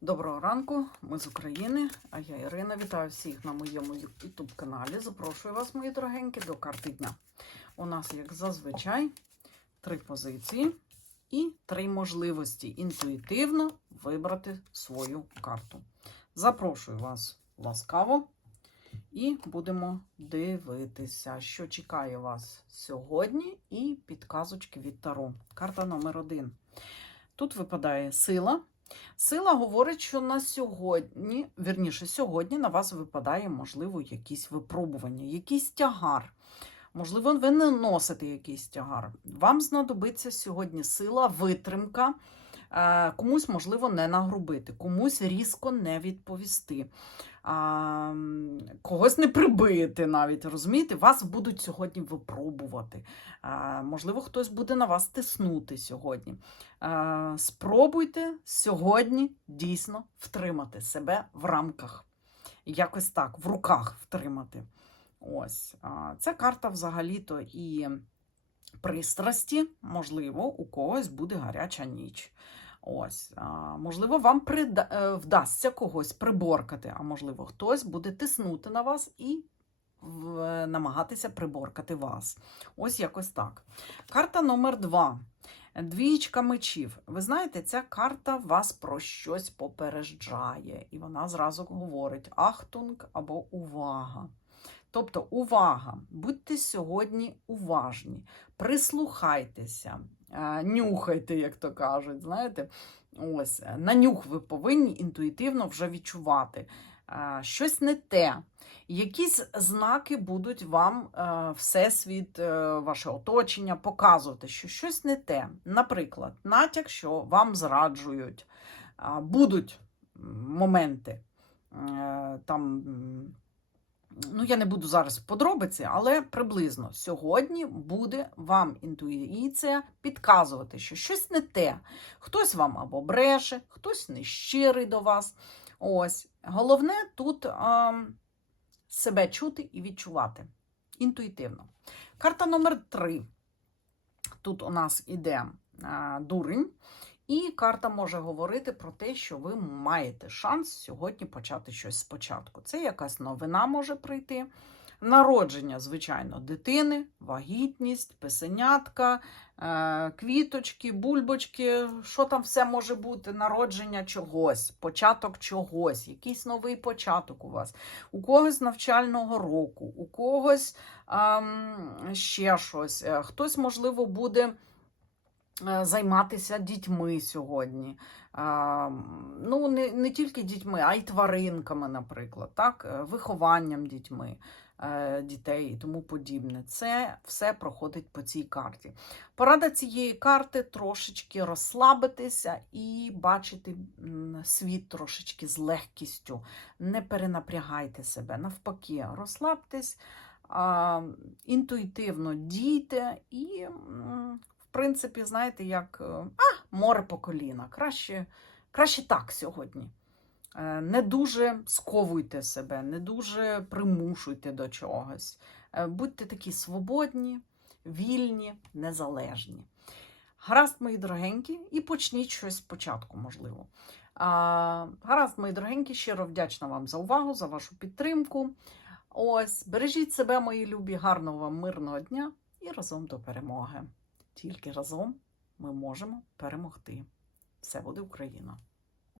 Доброго ранку, ми з України, а я Ірина. Вітаю всіх на моєму YouTube каналі. Запрошую вас, мої дорогенькі, до карти дня. У нас, як зазвичай, три позиції і три можливості інтуїтивно вибрати свою карту. Запрошую вас ласкаво і будемо дивитися, що чекає вас сьогодні, і підказочки від Таро. Карта номер один. Тут випадає сила. Сила говорить, що на сьогодні, вірніше, сьогодні на вас випадає, можливо, якісь випробування, якийсь тягар. Можливо, ви не носите якийсь тягар. Вам знадобиться сьогодні сила, витримка. Е, Комусь, можливо, не нагрубити, комусь різко не відповісти, а, когось не прибити навіть, розумієте? Вас будуть сьогодні випробувати. А, Можливо, хтось буде на вас тиснути сьогодні. Е, Спробуйте сьогодні дійсно втримати себе в рамках. Якось так, в руках втримати. Ось. А, Ця карта взагалі-то і пристрасті, можливо, у когось буде гаряча ніч. Ось, можливо, вам е, вдасться когось приборкати, а можливо, хтось буде тиснути на вас і е, намагатися приборкати вас. Ось якось так. Карта номер два. Двічка мечів. Ви знаєте, ця карта вас про щось попереджає, і вона зразу говорить ахтунг або увага. Тобто, увага, будьте сьогодні уважні, прислухайтеся, нюхайте, як то кажуть. Знаєте, ось е, на нюх ви повинні інтуїтивно вже відчувати. Щось не те. Якісь знаки будуть вам е, всесвіт, е, ваше оточення показувати, що щось не те. Наприклад, натяк, що вам зраджують, будуть моменти. Там, ну, я не буду зараз в подробиці, але приблизно сьогодні буде вам інтуїція підказувати, що щось не те. Хтось вам або бреше, хтось не щирий до вас. Ось. Головне тут а, себе чути і відчувати інтуїтивно. Карта номер три. Тут у нас іде а, дурень. І карта може говорити про те, що ви маєте шанс сьогодні почати щось спочатку. Це якась новина може прийти. Народження, звичайно, дитини, вагітність, писенятка, е, квіточки, бульбочки, що там все може бути, народження чогось, початок чогось, якийсь новий початок у вас, у когось навчального року, у когось ем, ще щось. Е, Хтось, можливо, буде займатися дітьми сьогодні. Ну, не, не тільки дітьми, а й тваринками, наприклад, так? е, вихованням дітьми, е, дітей і тому подібне. Це все проходить по цій карті. Порада цієї карти трошечки розслабитися і бачити світ трошечки з легкістю. Не перенапрягайте себе. Навпаки, розслабтесь, інтуїтивно дійте і. Принципі, знаєте, як е, а, море по коліна. Краще, краще так сьогодні. Е, Не дуже сковуйте себе, не дуже примушуйте до чогось. Е, Будьте такі свободні, вільні, незалежні. Гаразд, мої дорогенькі, і почніть щось спочатку, можливо. А, Гаразд, мої дорогенькі, щиро вдячна вам за увагу, за вашу підтримку. Ось, бережіть себе, мої любі, гарного вам мирного дня і разом до перемоги. Тільки разом ми можемо перемогти. Все буде Україна!